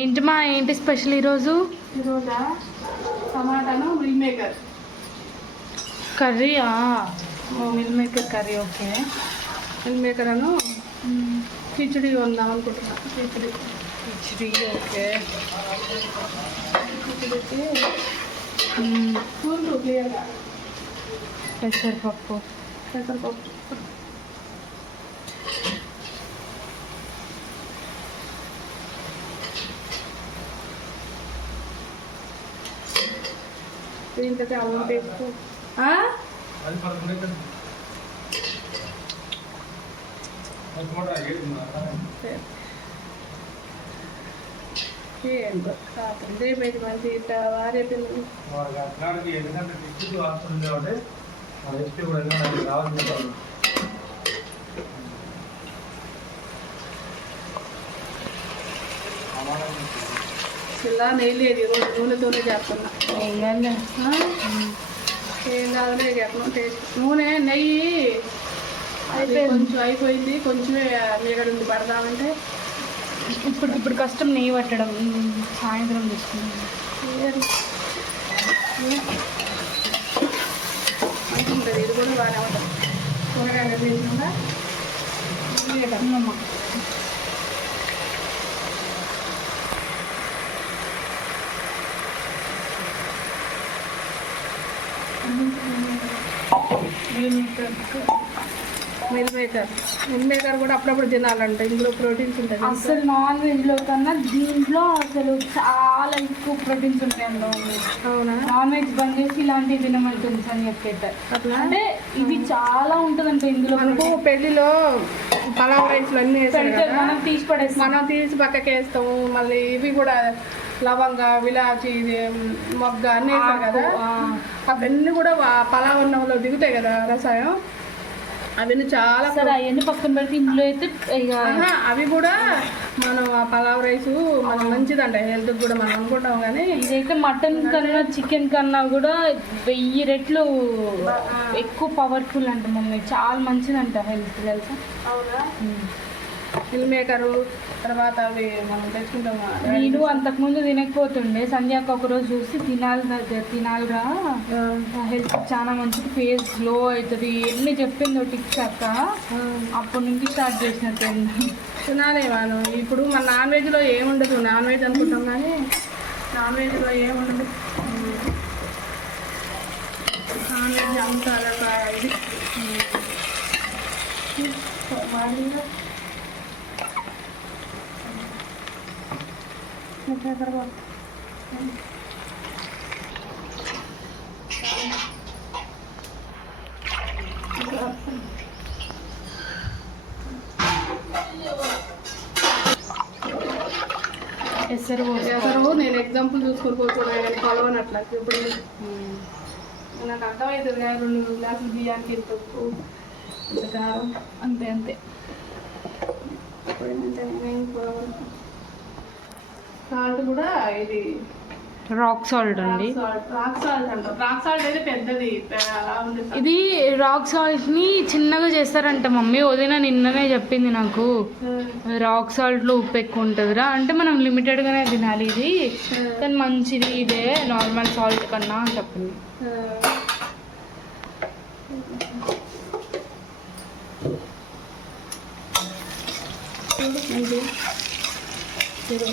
ఏంటి స్పెషల్ ఈరోజు? టమాటాను మిల్ మేకర్ కర్రీయా? Meal maker curry. Okay. Meal maker అను కిచిడి వందాం అనుకుంటున్నా. కిచిడి. ఓకే. కిచిడికి కూరలు క్లియర్గా పెసరపప్పు. దీంట్లో అల్లం పేస్ట్ రేపు మంచి వారే పిల్లలు ఇలా నెయ్యి లేదు ఈరోజు నూనెతోనే చేస్తున్నా. ఏం కాదు. ఏం కాదులే చెప్పను. టేస్ట్ నూనె నెయ్యి కొంచెం అయిపోయింది. కొంచెమే మీగడుంది పడదామంటే ఇప్పుడు కష్టం నెయ్యి పట్టడం. సాయంత్రం తీసుకున్నాం. మంచిగా ఉంటుంది. ఇది కూడా బాగానే ఉంటుంది. కూరగాయలు వేసినాక మిల్ మేకర్ కూడా అప్పుడప్పుడు తినాలంట. ఇందులో ప్రోటీన్స్ ఉంటాయి. అసలు నాన్ వెజ్లో కన్నా దీంట్లో అసలు చాలా ఎక్కువ ప్రోటీన్స్ ఉంటాయి అందులో. అవునా? నాన్ వెజ్ బంద్ చేసి ఇలాంటివి తినమంటుంది అని చెప్పేట. అంటే ఇవి చాలా ఉంటుందంట ఇందులో. మనకు పెళ్లిలో పలావ్ రైస్లు అన్నీ వేస్తారు. మనం తీసి పక్కకి వేస్తాము. మళ్ళీ ఇవి కూడా లవంగ, విలాచి, మొగ్గ అన్నీ వేస్తారు కదా. అవన్నీ కూడా పలావ్ అన్నంలో దిగుతాయి కదా రసాయం. అవన్నీ చాలా అవన్నీ పక్కన పెడితే ఇందులో అయితే అవి కూడా మనం ఆ పలావ్ రైస్ మనం మంచిదంట హెల్త్ కూడా మనం అనుకుంటాం. కానీ ఇదైతే మటన్ కన్నా చికెన్ కన్నా కూడా 1000 రెట్లు ఎక్కువ పవర్ఫుల్ అంట మమ్మీ. చాలా మంచిదంట హెల్త్ తెలుసా. అవునా? మిల్ మేకరు తర్వాత అవి మనం తెచ్చుకుంటాం. నేను అంతకుముందు తినకపోతుండే. సంధ్యాక ఒకరోజు చూసి తినాలిరా హెల్త్ చాలా మంచిది, ఫేస్ గ్లో అవుతుంది ఎన్ని చెప్పిందో టిప్స్ అక్క. అప్పటి నుంచి స్టార్ట్ చేసిన తినాలి మనం. ఇప్పుడు మన నాన్ వెజ్లో ఏముండదు. నాన్ వెజ్ అనుకుంటాం కానీ నాన్ వెజ్లో ఏముండదు. నాన్ వెజ్ అంతా ఇది ఎసరు నేను ఎగ్జాంపుల్ చూసుకొని పోతున్నాను కొలవని అట్లా. ఇప్పుడు నాకు అర్థమవుతుంది కదా. 2 గ్లాసులు బియ్యానికి ఇంత ఉప్పు, ఇంత కారం, అంతే అంతే. సాల్ట్ కూడా ఇది రాక్ సాల్ట్ అండి. రాక్ సాల్ట్ అంటారు. రాక్ సాల్ట్ అయితే పెద్దది అలా ఉంది. ఇది రాక్ సాల్ట్ ని చిన్నగా చేస్తారంట మమ్మీ. వదిన నిన్ననే చెప్పింది నాకు. రాక్ సాల్ట్ లో ఉప్పు ఎక్కువ ఉంటుందిరా అంటే మనం లిమిటెడ్ గానే తినాలి ఇది, కానీ మంచిది ఇదే నార్మల్ సాల్ట్ కన్నా అని చెప్పింది.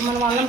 మనం అల్లం